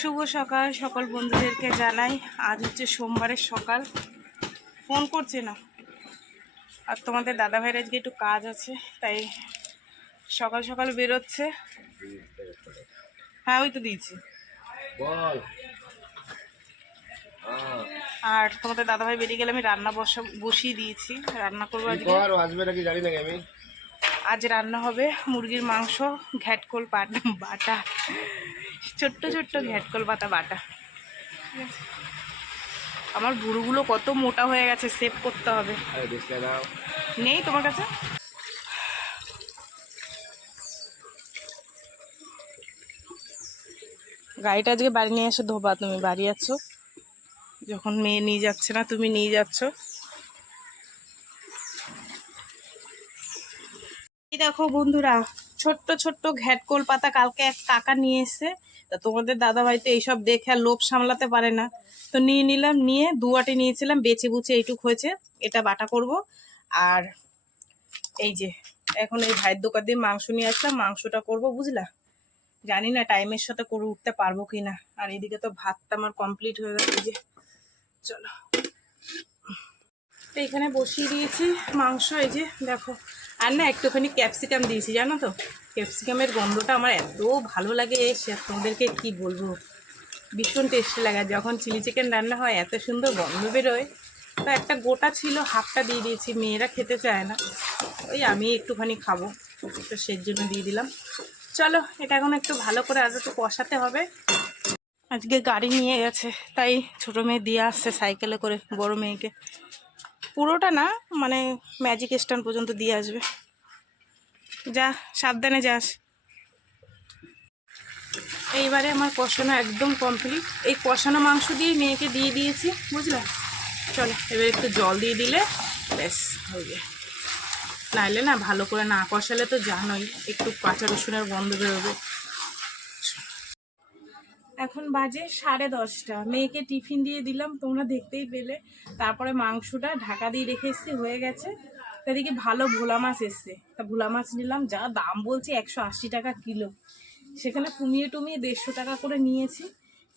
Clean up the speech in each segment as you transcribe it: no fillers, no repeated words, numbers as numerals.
শুভ সকাল সকল বন্ধুদেরকে জানাই। আজ হচ্ছে সোমবারের সকাল। ফোন করছে না, আর তোমাদের দাদা ভাইয়ের আজকে একটু কাজ আছে, তাই সকাল সকাল বেরোচ্ছে। হ্যাঁ, ওই তো দিয়েছি। আর তোমাদের দাদা ভাই বেরিয়ে গেলে আমি রান্না বসিয়ে দিয়েছি, রান্না করবো আজকে। আসবে নাকি জানি না আমি। আজ রান্না হবে মুরগির মাংস, ঘ্যাটকোল বাটা, ছোট্ট ছোট্ট ঘ্যাটকোল পাতা বাটা। আমার বুড়োগুলো কত মোটা হয়ে গেছে, সেভ করতে হবে। নেই তোমার কাছে? গাড়িটা আজকে বাড়ি নিয়ে এসে ধোবা। তুমি বাড়ি আছো যখন, মেয়ে নিয়ে যাচ্ছে না, তুমি নিয়ে যাচ্ছ। দেখো বন্ধুরা, ছোট্ট ছোট্ট ঘ্যাটকোল পাতা কালকে এক কাকা নিয়ে এসছে। তা তোমাদের দাদা ভাই তো এইসব দেখে আর লোভ সামলাতে পারে না, তো নিয়ে নিলাম। নিয়ে দুয়াটি নিয়েছিলাম, বেছে বুছে এইটুক হয়েছে, এটা বাটা করব। আর এই যে এখন এই ভাইয়ের দোকান দিয়ে মাংস নিয়ে আসলাম, মাংসটা করব, বুঝলা। জানি না টাইমের সাথে করে উঠতে পারবো কিনা। আর এদিকে তো ভাতটা আমার কমপ্লিট হয়ে গেছে। যে চলো, তো এখানে বসিয়ে দিয়েছি মাংস। এই যে দেখো, আর না একটুখানি ক্যাপসিকাম দিয়েছি, জানো তো। ক্যাপসিকামের গন্ধটা আমার এত ভালো লাগে, সে তোমাদেরকে কি বলবো, ভীষণ টেস্টি লাগে। যখন চিলি চিকেন রান্না হয় এত সুন্দর গন্ধ বেরোয়। তো একটা গোটা ছিল, হাফটা দিয়ে দিয়েছি, মেয়েরা খেতে চায় না, ওই আমি একটুখানি খাবো, তো সেই জন্য দিয়ে দিলাম। চলো, এটা এখন একটু ভালো করে আরও একটু কষাতে হবে। আজকে গাড়ি নিয়ে গেছে, তাই ছোটো মেয়ে দিয়ে আসছে সাইকেলে করে বড় মেয়েকে। পুরোটা না, মানে ম্যাজিক স্ট্যান্ড পর্যন্ত দিয়ে আসবে। যা, সাবধানে যাস। এইবারে আমার কষানো একদম কমপ্লিট। এই কষানো মাংস দিয়ে মেয়েকে দিয়ে দিয়েছি, বুঝলে। চলো, এবার একটু জল দিয়ে দিলে ব্যাস হয়ে যায়। নাইলে না, ভালো করে না কষালে তো জানোই একটু কাঁচা রসুনের গন্ধ বেরোবে। এখন বাজে 10:30। মেয়েকে টিফিন দিয়ে দিলাম, তোমরা দেখতেই পেলে। তারপরে মাংসটা ঢাকা দিয়ে রেখে এসছি, হয়ে গেছে। এদিকে ভালো ভোলা মাছ এসছে, তা ভোলা মাছ নিলাম। যা দাম বলছে 180 টাকা কিলো, সেখানে কমিয়ে টুমিয়ে 150 টাকা করে নিয়েছি।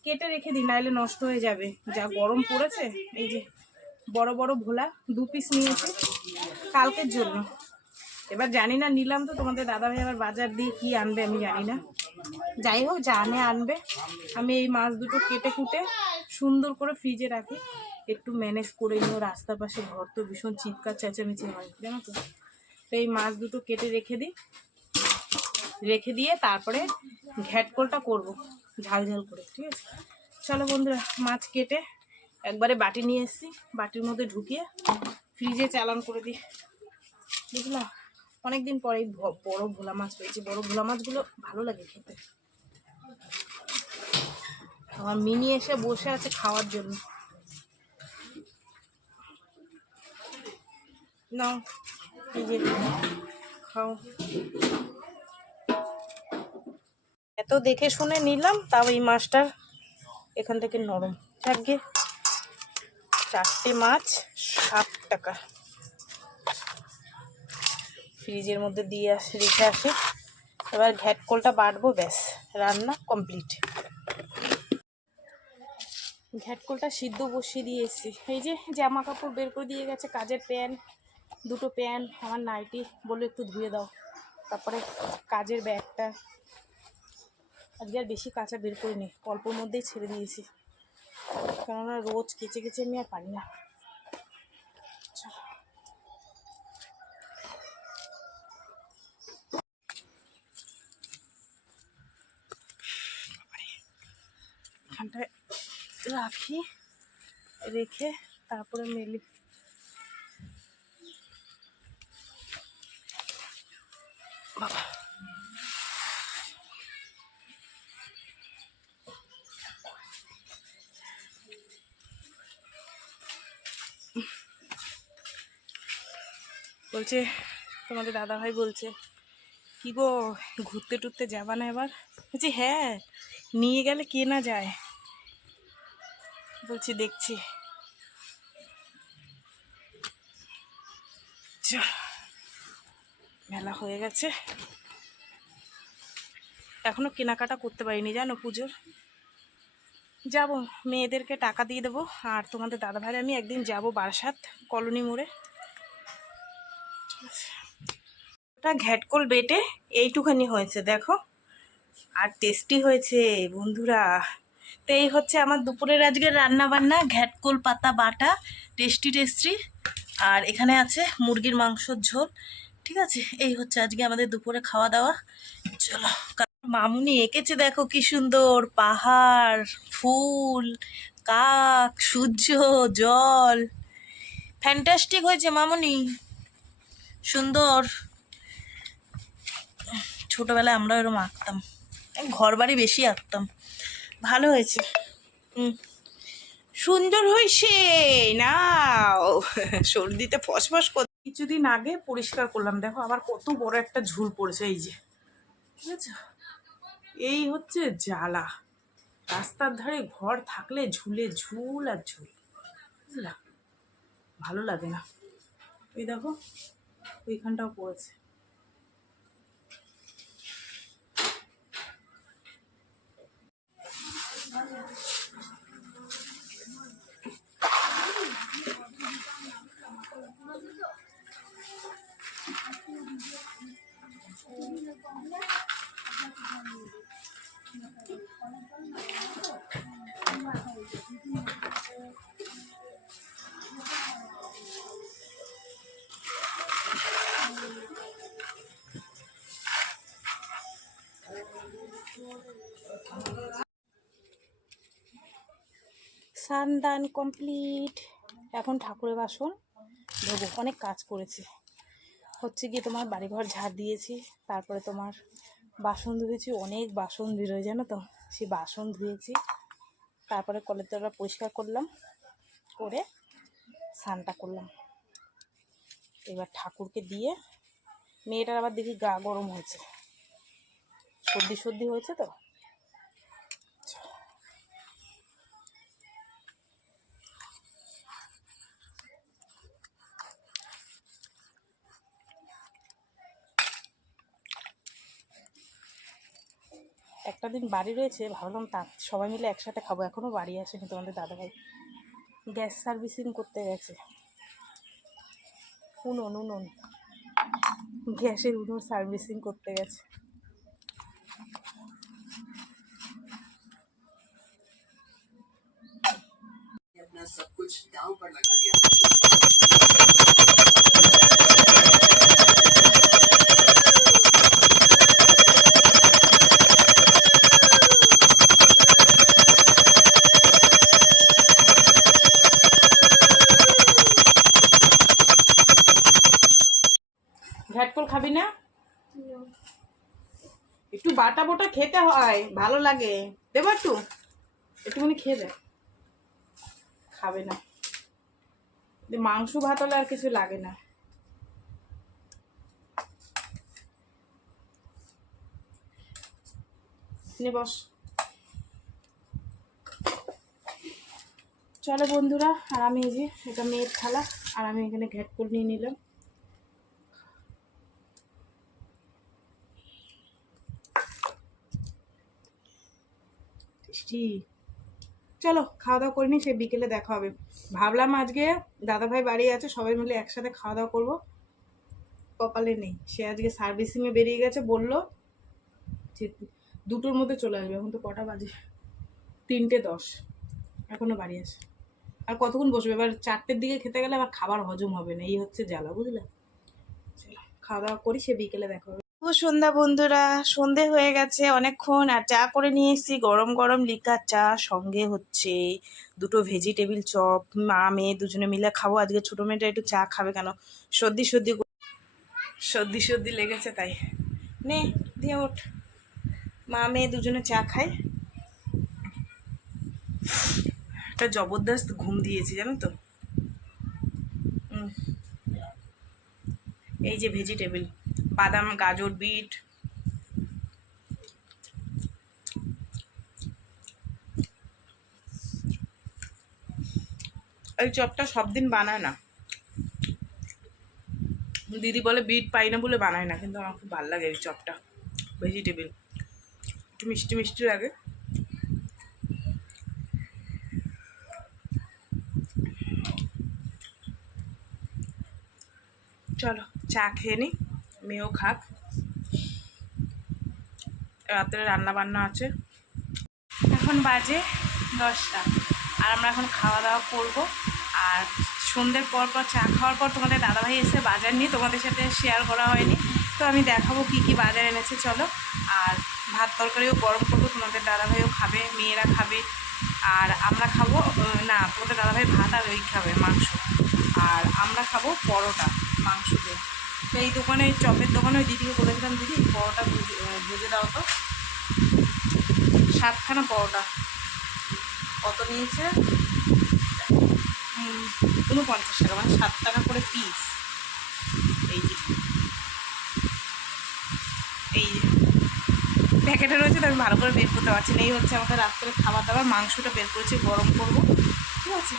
কেটে রেখে দিই, নাইলে নষ্ট হয়ে যাবে, যা গরম পড়েছে। এই যে বড় বড় ভোলা 2 পিস নিয়েছি কালকের জন্য। এবার জানি না, নিলাম তো, তোমাদের দাদাভাই আবার বাজার দিয়ে কি আনবে আমি জানি না। যাই হোক, যা আনবে। আমি এই মাছ দুটো কেটে কুটে সুন্দর করে ফ্রিজে রাখি, একটু ম্যানেজ করে নিও। রাস্তার পাশে ঘর তো ভীষণ চিৎকার চেঁচামেচি হয়, জানো তো। তো এই মাছ দুটো কেটে রেখে দিয়ে তারপরে ঘ্যাটকোলটা করব ঝাল ঝাল করে, ঠিক আছে। চলো বন্ধুরা, মাছ কেটে একবারে বাটি নিয়ে এসেছি, বাটির মধ্যে ঢুকিয়ে ফ্রিজে চালান করে দিই, বুঝলা। অনেকদিন পরে বড় ভোলা মাছ পেয়েছি। বড় ভোলা মাছগুলো ভালো লাগে খেতে। আমার মিনি এসে বসে আছে খাওয়ার জন্য। নাও, এই যে খাও। এত দেখে শুনে নিলাম, তাও এই মাছটা এখান থেকে নরম। থাকবে 4টে মাছ 60 টাকা। ফ্রিজের মধ্যে দিয়ে রেখে আসি। এবার ঘ্যাটকোলটা বাটবো, ব্যাস রান্না কমপ্লিট। ঘ্যাটকোলটা সিদ্ধ বসিয়ে দিয়ে এসেছি। এই যে জামা কাপড় বের করে দিয়ে গেছে, কাজের প্যান্ট, 2টো প্যান্ট, আমার নাইটি বলে একটু ধুয়ে দাও। তারপরে কাজের ব্যাগটা, আজকে আর বেশি কাঁচা বের করিনি, অল্পর মধ্যেই ছেড়ে দিয়েছি, কেননা রোজ কেচে কেচে আমি আর পারি না। এখানটায় রাখি, রেখে তারপরে মেলি। বাবা, বলছে তোমাদের দাদাভাই বলছে, কি গো ঘুরতে টুরতে যাবা না এবার? বলছি হ্যাঁ, নিয়ে গেলে কে না যায়। বলছি দেখছি। মেলা হয়ে গেছে, এখনো কেনাকাটা করতে পারিনি জানো পুজোর। যাব, মেয়েদেরকে টাকা দিয়ে দেবো। আর তোমাদের দাদাভাই আমি একদিন যাব বারাসাত কলোনি মোড়ে। ওটা ঘ্যাটকোল বেটে এইটুখানি হয়েছে দেখো, আর টেস্টি হয়েছে বন্ধুরা। তো এই হচ্ছে আমার দুপুরের আজকে রান্না বান্না, ঘ্যাটকোল পাতা বাটা, টেস্টি টেস্টি। আর এখানে আছে মুরগির মাংসর ঝোল। ঠিক আছে, এই হচ্ছে আজকে আমাদের দুপুরে খাওয়া দাওয়া। চলো, মামুনি এঁকেছে দেখো কি সুন্দর, পাহাড়, ফুল, কাক, সূর্য, জল। ফ্যান্টাস্টিক হয়েছে মামুনি, সুন্দর। ছোটবেলায় আমরা এরকম আঁকতাম, ঘর বাড়ি বেশি আঁকতাম। ভালো হয়েছে, সুন্দর হয়েছে। নাও, সর্দিতে ফসফস করতে কিছুদিন আগে পরিষ্কার করলাম, দেখো আবার কত বড় একটা ঝুল পড়েছে। এই যে, ঠিক আছে, এই হচ্ছে জ্বালা। রাস্তার ধারে ঘর থাকলে ঝুলে ঝুল আর ঝুল, বুঝলা, ভালো লাগে না। এই দেখো ওইখানটাও পড়েছে। স্নান কমপ্লিট, এখন ঠাকুরের বাসন ধোবো। অনেক কাজ করেছি, হচ্ছে গিয়ে তোমার বাড়িঘর ঝাড় দিয়েছি, তারপরে তোমার বাসন ধুয়েছি, অনেক বাসন বেরোয় জানো তো, সেই বাসন ধুয়েছি, তারপরে কলের তলা পরিষ্কার করলাম, করে স্নানটা করলাম। এবার ঠাকুরকে দিয়ে, মেয়েটার আবার দেখি গা গরম হয়েছে, সর্দি সর্দি হয়েছে তো। একটা দিন বাড়ি রয়েছে, ভাবলাম তা সবাই মিলে একসাথে খাবো, এখনও বাড়ি আসেনি তোমাদের দাদাভাই, গ্যাস সার্ভিসিং করতে গেছে। উনুন গ্যাসের উনুন সার্ভিসিং করতে গেছে। सब कुछ दांव पर लगा दिया। ঘ্যাটকল খাবি না? একটু বাটা বোটা খেতে হয়, ভালো লাগে। দেবো একটুখানি খেয়ে দে। খাবে না, মাংস ভাত হলে আর কিছু লাগে না। নে বস। চলো বন্ধুরা, আর আমি এই যে এটা মেয়ের থালা, আর আমি এখানে ঘ্যাটকল নিয়ে নিলাম। চলো খাওয়া দাওয়া করিনি, সে বিকেলে দেখা হবে। ভাবলাম আজকে দাদাভাই বাড়ি আছে, সবাই মিলে একসাথে খাওয়া দাওয়া করবো, কপালে নেই। সে আজকে সার্ভিসিংয়ে বেরিয়ে গেছে, বললো যে 2টোর মধ্যে চলে আসবে। এখন তো কটা বাজে, 3:10, এখনো বাড়ি আসে। আর কতক্ষণ বসবে, এবার 4টের দিকে খেতে গেলে আবার খাবার হজম হবে না, এই হচ্ছে জ্বালা, বুঝলে। চলো খাওয়া দাওয়া করি, সে বিকেলে দেখা হবে। সন্ধ্যা বন্ধুরা, সন্ধে হয়ে গেছে অনেকক্ষণ, আর চা করে নিয়ে এসেছি, গরম গরম লিকার চা, সঙ্গে হচ্ছে 2টো ভেজিটেবিল চপ। মা মেয়ে দুজনে মিলে খাবো আজকে। ছোটো মেয়েটা একটু চা খাবে, কেন সর্দি সর্দি লেগেছে তাই। নে দিয়ে ওঠ, মা মেয়ে দুজনে চা খায়। একটা জবরদস্ত ঘুম দিয়েছি জানো তো। এই যে ভেজিটেবিল, বাদাম, গাজর, বিট। এই চপটা সব দিন বানায় না, দিদি বলে বিট পাই না বলে বানায় না, কিন্তু আমার খুব ভালো লাগে এই চপটা, ভেজিটেবিল একটু মিষ্টি মিষ্টি লাগে। চলো চা খেয়ে নিই, মেয়েও খাক, রাত্রে রান্না বান্না আছে। এখন বাজে 10টা, আর আমরা এখন খাওয়া দাওয়া করবো। আর সন্ধ্যের পর চা খাওয়ার পর তোমাদের দাদাভাই এসে বাজার নিয়ে, তোমাদের সাথে শেয়ার করা হয়নি, তো আমি দেখাবো কি কি বাজার এনেছে। চলো, আর ভাত তরকারিও গরম করবো, তোমাদের দাদাভাইও খাবে, মেয়েরা খাবে, আর আমরা খাবো না, তোমাদের দাদাভাই ভাত আর ওই খাবে মাংস, আর আমরা খাবো পরোটা মাংস দিয়ে। তো এই দোকানে, চপের দোকানে ওই দিদিকে বলেছিলাম, দিদি পরোটা ভেজে দাও তো। 7খানা পরোটা, কত নিয়েছে? 49 টাকা, মানে 7 টাকা করে পিস। এই যে প্যাকেটে রয়েছে, তো আমি ভালো করে বের করতে পারছি না। এই হচ্ছে আমাদের রাত্রে খাবার দাবার, মাংসটা বের করেছি, গরম করব, ঠিক আছে।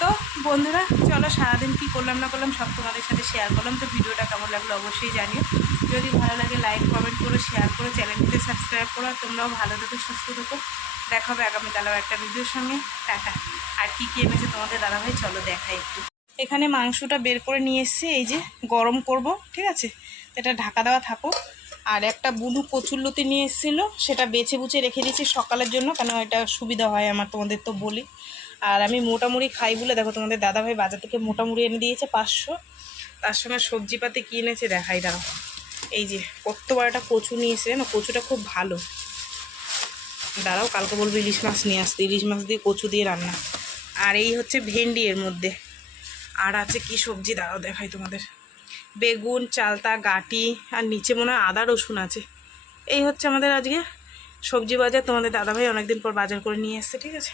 তো বন্ধুরা চলো, সারাদিন কী করলাম না করলাম সব তোমাদের সাথে শেয়ার করলাম। তো ভিডিওটা কেমন লাগলো অবশ্যই জানিও, যদি ভালো লাগে লাইক কমেন্ট করো, শেয়ার করো, চ্যানেলটিতে সাবস্ক্রাইব করো। আর তোমরাও ভালো থেকো, সুস্থ থেকো, দেখা হবে আগামীকালও একটা ভিডিওর সঙ্গে। টাটা। আর কী কী এনেছে তোমাদের দাদাভাই চলো দেখাই একটু। এখানে মাংসটা বের করে নিয়ে এসেছি, এই যে গরম করব, ঠিক আছে, এটা ঢাকা দেওয়া থাকো। আর একটা বুলু কচুরলতি নিয়ে এসেছিলো, সেটা বেছে বুছে রেখে দিয়েছি সকালের জন্য, কেন এটা সুবিধা হয় আমার, তোমাদের তো বলি। আর আমি মোটামুড়ি খাই বলে দেখো, তোমাদের দাদাভাই বাজার থেকে মোটামুড়ি এনে দিয়েছে 500। তার সঙ্গে সবজিপাতি কী এনেছে দেখাই দাঁড়াও। এই যে কত বড় একটা কচু নিয়ে এসে না, কচুটা খুব ভালো। দাঁড়াও, কালকে বলবো ইলিশ মাছ নিয়ে আসতে, ইলিশ মাছ দিয়ে কচু দিয়ে রান্না। আর এই হচ্ছে ভেন্ডি এর মধ্যে। আর আছে কি সবজি দাঁড়াও দেখাই তোমাদের, বেগুন, চালতা, গাঁটি, আর নিচে মনে হয় আদা রসুন আছে। এই হচ্ছে আমাদের আজকে সবজি বাজার। তোমাদের দাদাভাই অনেকদিন পর বাজার করে নিয়ে এসছে, ঠিক আছে।